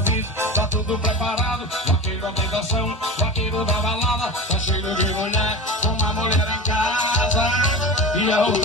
vida, tá tudo preparado. Vaqueiro da tentação, vaqueiro da balada, tá cheio de mulher, com uma mulher em casa. E é o